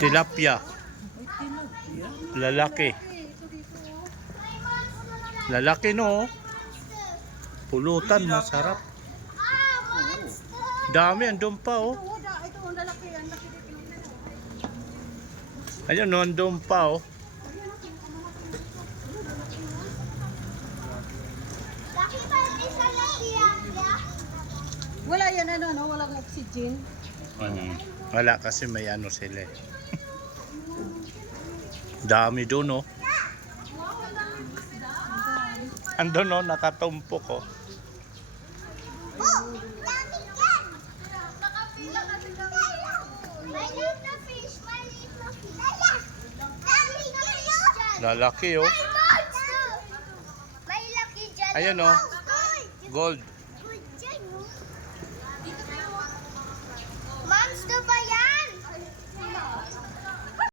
Tilapia. Lalaki. Lalaki no. Pulutan, masarap. Dami, andun pa oh. Ito, lalaki yan. Ayun no, andun pa oh. Wala yan no? Walang oxygen. Wala kasi may ano sila eh. Dami doon oh. Andun oh, nakatumpok oh. Lalaki oh. May laki dyan. Ayan oh. Gold.